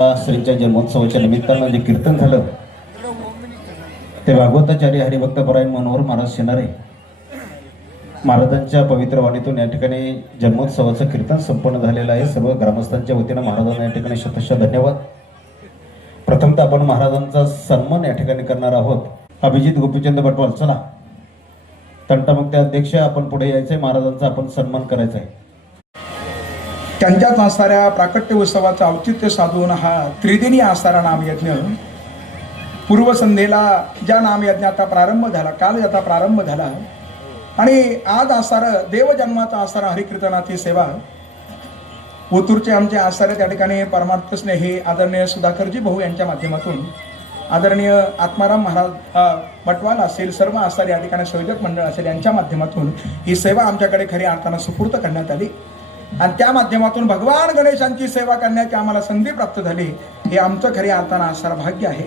श्रींच्या जन्मोत्सवाच्या निमित्तानं जे कीर्तन झालं ते भागवताचार्य हरिभक्तपरायण मनोहर महाराज शेनारे महाराजांच्या पवित्र वाणीतून या ठिकाणी जन्मोत्सवाचं कीर्तन संपन्न झालेलं आहे। सर्व ग्रामस्थांच्या वतीनं महाराजांना या ठिकाणी शतशः धन्यवाद। प्रथमतः आपण महाराजांचा सन्मान या ठिकाणी करणार आहोत। अभिजित गोपीचंद बटवाल, चला तंटामुक्ती अध्यक्ष आपण पुढे यायचंय, महाराजांचा आपण सन्मान करायचा आहे। त्यांच्याच असणाऱ्या प्राकट्य उत्सवाचं औचित्य साधून हा त्रिदिनी असणारा नामयज्ञ पूर्वसंध्येला ज्या नामयज्ञाचा प्रारंभ झाला, काल याचा प्रारंभ झाला आणि आज असणारं देवजन्माचा असणारा हरिकीर्तनाची सेवा ओतूरचे आमचे असणारे त्या ठिकाणी परमार्थ स्नेही आदरणीय सुधाकरजी भाऊ यांच्या माध्यमातून आदरणीय आत्माराम महाराज बटवाल असेल, सर्व असणारे या ठिकाणी संयोजक मंडळ असेल यांच्या माध्यमातून ही सेवा आमच्याकडे खरी अर्थानं सुपूर्त करण्यात आली आणि त्या माध्यमातून भगवान गणेशांची सेवा करण्याची आम्हाला संधी प्राप्त झाली। हे आमचं खरी अर्थानं असणारं भाग्य आहे।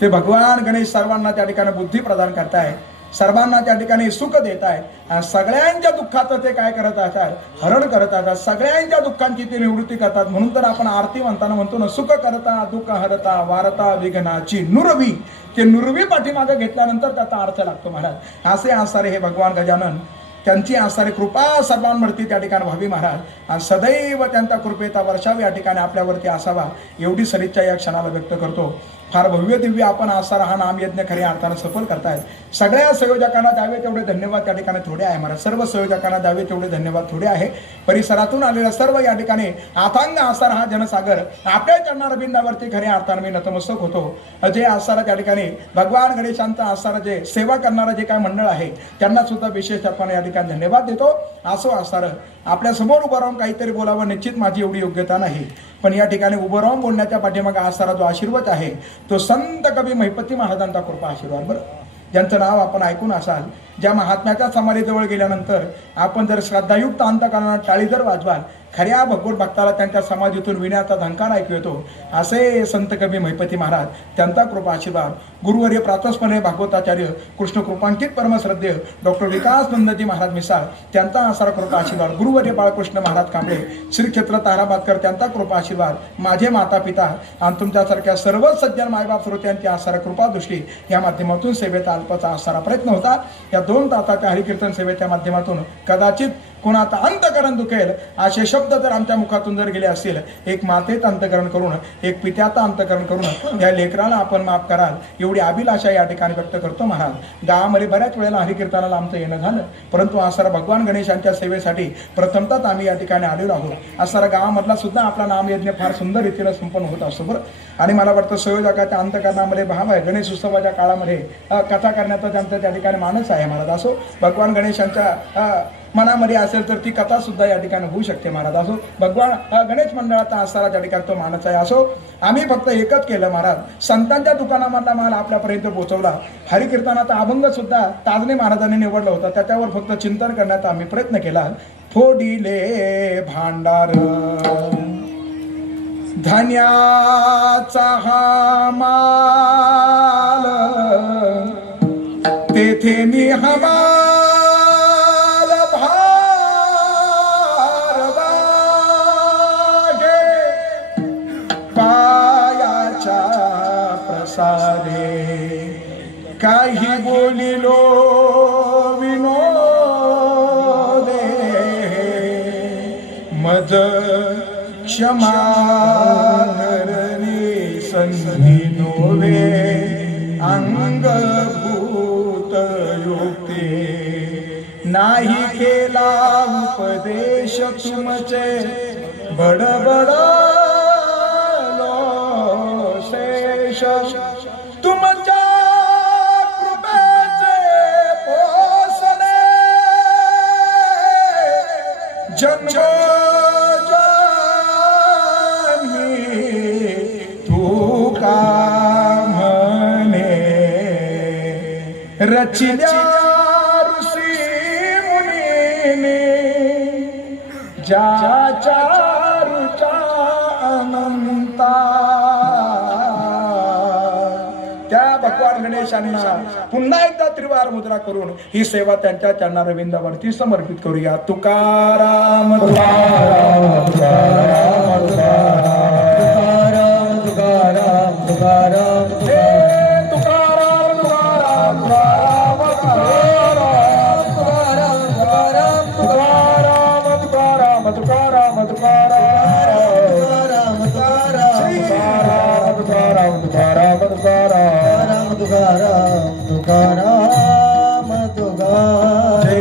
ते भगवान गणेश सर्वांना त्या ठिकाणी बुद्धी प्रदान करताय, सर्वांना त्या ठिकाणी सुख देत आहे, सगळ्यांच्या दुःखाचं ते काय करत असतात, हरण करत असतात, सगळ्यांच्या दुःखांची ते निवृत्ती करतात। म्हणून तर आपण आरती म्हणताना म्हणतो ना, सुख करता दुःख हरता वारता विघ्नाची नुरवी, ते नुरवी पाठीमागे घेतल्यानंतर त्याचा अर्थ लागतो महाराज। असे असणारे हे भगवान गजानन, त्यांची असणारी कृपा सर्वांवरती त्या ठिकाणी व्हावी महाराज आणि सदैव त्यांचा कृपेचा वर्षाव या ठिकाणी आपल्यावरती असावा एवढी सदिच्छा या क्षणाला व्यक्त करतो। फार भव्य दिव्य आपण असणारा हा नामयज्ञ खऱ्या अर्थानं सफल करतायत। सगळ्या संयोजकांना द्यावे तेवढे धन्यवाद त्या ठिकाणी थोडे आहे महाराज, सर्व संयोजकांना द्यावे तेवढे धन्यवाद थोडे आहे। परिसरातून आलेल्या सर्व या ठिकाणी अथांग असणारा हा जनसागर आपल्या चरणारविंदावरती खऱ्या अर्थानं मी नतमस्तक होतो। जे असणारा त्या ठिकाणी भगवान गणेशांचा असणारा जे सेवा करणारा जे काय मंडळ आहे त्यांना सुद्धा विशेष आपण या ठिकाणी धन्यवाद देतो। असो असणारं आपल्या समोर उभं राहून काहीतरी बोलावं निश्चित माझी एवढी योग्यता नाही, पण या ठिकाणी उभं राहून बोलण्याच्या पाठीमागे असणारा जो आशीर्वाद आहे तो संत कवी महिपती महाराजांचा कृपा आशीर्वाद। बरं, ज्यांचं नाव आपण ऐकून असाल, ज्या महात्म्याच्या समाधीजवळ गेल्यानंतर आपण जर श्रद्धायुक्त अंतकरणात टाळी जर वाजवाल, खऱ्या भगवत भक्ताला त्यांच्या समाधीतून विण्याचा झंकार ऐकू येतो। असे संत कवी महिपती महाराज, त्यांचा कृपा आशीर्वाद। गुरुवर्य प्रातस्मरणीय भागवताचार्य कृष्ण कृपांकित परमश्रद्धेय डॉक्टर विकास नंदजी महाराज मिसाळ, त्यांचा असणारा कृपा आशीर्वाद। गुरुवर्य बाळकृष्ण महाराज कांबळे, श्री क्षेत्र ताराबादकर, त्यांचा कृपा आशीर्वाद। माझे माता पिता आणि तुमच्यासारख्या सर्व सज्जन मायबाप श्रोत्यांची असणारा कृपादृष्टी या माध्यमातून सेवेचा अल्पचा असणारा प्रयत्न होता। या 2 तासाच्या हरिकीर्तन सेवेच्या माध्यमातून कदाचित कोणाचा अंतकरण दुखेल असे शब्द जर आमच्या मुखातून जर गेले असतील, एक मातेचं अंतकरण करून, एक पित्याचं अंतकरण करून या लेकराला आपण माफ कराल एवढी अभिलाषा या ठिकाणी व्यक्त करतो महाराज। गावामध्ये बऱ्याच वेळेला हरिकीर्तनाला आमचं येणं झालं, परंतु असणारा भगवान गणेशांच्या सेवेसाठी प्रथमतः आम्ही या ठिकाणी आलेलो आहोत। असणारा गावामधला सुद्धा आपला नामयज्ञ फार सुंदर रीतीनं संपन्न होत असतो। बरं, आणि मला वाटतं संयोजकाच्या अंतकरणामध्ये भाव आहे, गणेश उत्सवाच्या काळामध्ये कथा करण्याचा त्यांचा त्या ठिकाणी मानस आहे महाराज। असो भगवान गणेशांच्या मनामध्ये असेल तर ती कथा सुद्धा या ठिकाणी होऊ शकते महाराज। असो भगवान गणेश मंडळाचा असणारा त्या ठिकाणी तो मानस आहे। असो आम्ही फक्त एकच केलं महाराज, संतांच्या दुकानामधला माल आपल्यापर्यंत पोहोचवला। हरिकीर्तनाचा अभंग सुद्धा ताजने महाराजांनी निवडला होता, त्याच्यावर फक्त चिंतन करण्याचा आम्ही प्रयत्न केला। फोडिले भांडार धन्याचा हा माल, तेथे निहमा काही बोलिलो विनोदे, मज क्षमा करणे संधी नोवे, अंगभूत युक्ती नाही केला उपदेश तुमचे, बडबड लो शेष तुमच्या जन्मोजन्मी तू का म्हणे, रचिल्या ऋषी मुनीने ज्याच्या रुचा अनंता, त्या भगवान गणेशांना पुन्हा एकदा त्रिवार मुद्रा करून ही सेवा त्यांच्या चरणारविंदावरती समर्पित करूया। तुकाराम तुकाराम तुकाराम तुकाराम तुकाराम तुकाराम तुकाराम तुकाराम तुकाराम तुकाराम तुकाराम जय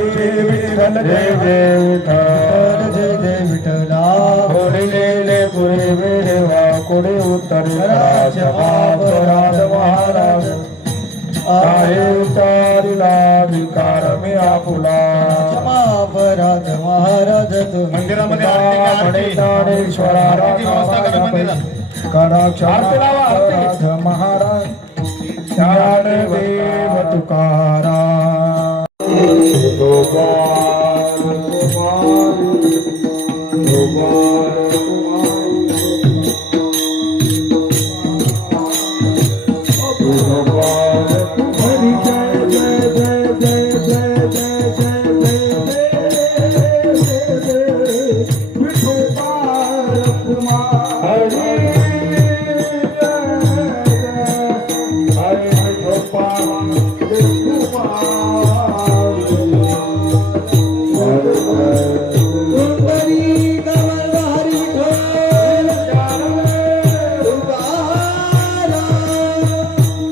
विठ्ठल जय जय विठ्ठल जय जय विठ्ठला ओढलेले गुरे वेडेवा कोडे उतरे राज महाराज आहे उतारिला विकार मी आपुला क्षमापराध महाराज तुम्ही मंदिरामध्ये आरती घ्या, आरती. ज्ञानेश्वरा आरतीची व्यवस्था करा मंदिरात. कराक्षराध महाराज ज्ञानदेव तुकाराम हरी जय जय जय जय जय जय जय जय विठोबार कुमार हरी हरी विठोबार कुंडली कमल हरी विठ्ठल तुकाराम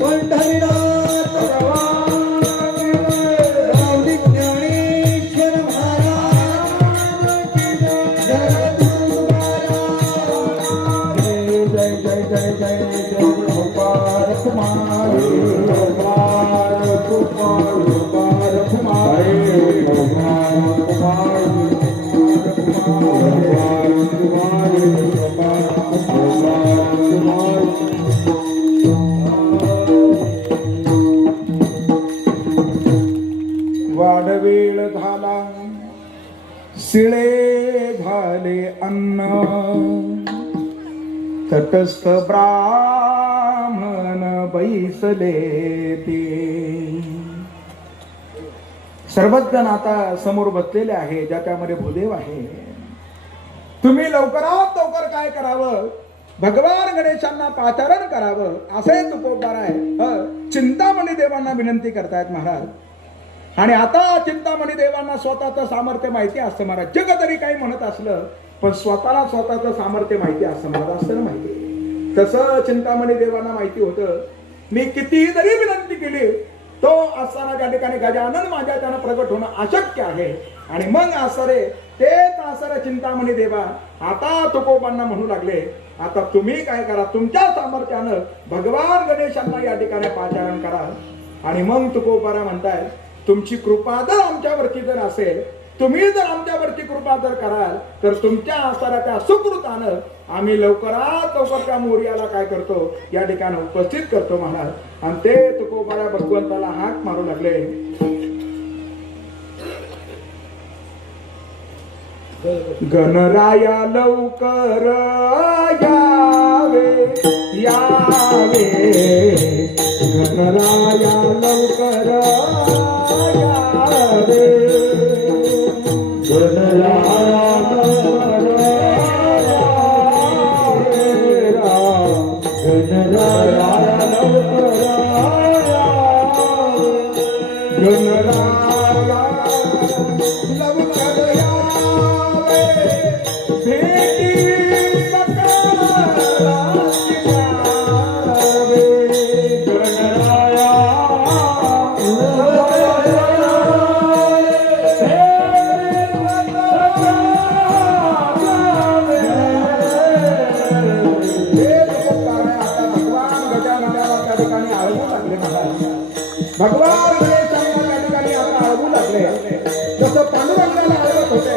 पंढरीनाथ रावडी ज्ञानेश्वर महाराज जगद्गुरु तुकाराम जय जय जय जय जय गोपाल कुमार गोपाल गोपाल गोपाल कुमार वाडवेळ झाला शिळे झाले अन्न तटस्थ ब्राह्मण बैसले ते सर्वच जण आता समोर बसलेले आहे ज्याच्यामध्ये भूदेव आहे. तुम्ही लवकरात लवकर काय करावं, भगवान गणेशांना पाचारण करावं असे तुकोबार आहे. चिंतामणी देवांना विनंती करतायत महाराज. आणि आता चिंतामणी देवांना स्वतःचं सामर्थ्य माहिती असतं महाराज. जग तरी काही म्हणत असलं पण स्वतःला स्वतःचं सामर्थ्य माहिती असतं महाराज. असतं ना माहिती. तसं चिंतामणी देवांना माहिती होतं. मी कितीही जरी विनंती केली तो असताना त्या ठिकाणी गजानन माझ्या त्यानं प्रगट होणं अशक्य आहे. आणि मग आसरे तेच आसरे चिंतामणी देवा आता तुकोबांना म्हणू लागले, आता तुम्ही काय करा, तुमच्या सामर्थ्यानं भगवान गणेशांना या ठिकाणी पाचारण करा. आणि मग तुकोबारा म्हणताय, तुमची कृपा जर आमच्यावरती जर असेल, तुम्ही जर आमच्यावरती कृपा जर कराल तर तुमच्या आसराच्या सुकृतानं आम्ही लवकरात लवकर त्या मोर्याला काय करतो या ठिकाणी उपस्थित करतो महाराज. आणि ते तुकोबारा भगवंताला हाक मारू लागले. गणराया लवकर यावे यावे, गणराया लवकर यावे, गणराया लवकर यावे, गणराया लवकर यावे, गणराया लवकर यावे, भेटी सकळाची यावे, गणराया लवकर भगवान गणेशांना त्या ठिकाणी आता अळवू लागले. जसं पांडुरंगाला अळवत होते,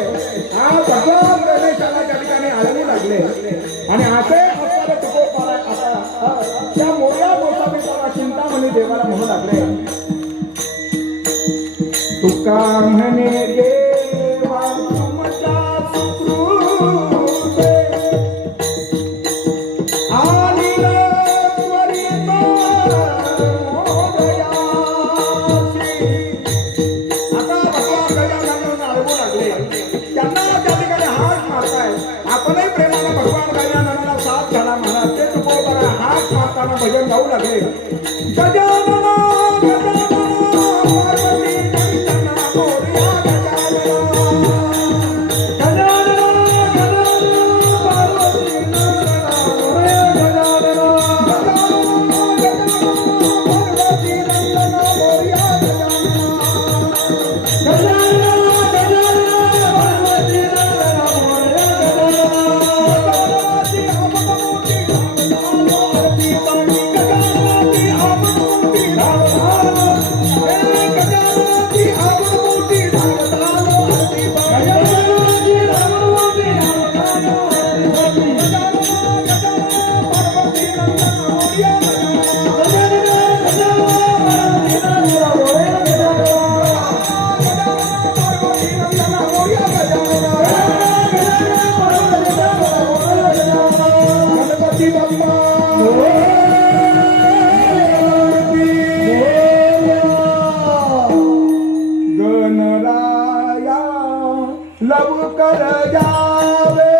आज भगवान गणेशाला त्या ठिकाणी अळवू लागले. आणि असे असणारे तुकोबारा आता त्या मोठ्या गोसावीचा चिंतामणी देवाला म्हणू लागले. तुका म्हणे देवा तुमच्या सुकृते आलील त्वरित मोदयासी. आता भगवान गजाननांना अडवू लागले. त्यांना त्या ठिकाणी हाक मारताय. आपणही प्रेमानं भगवान गजाननाला साथ लवकर यावे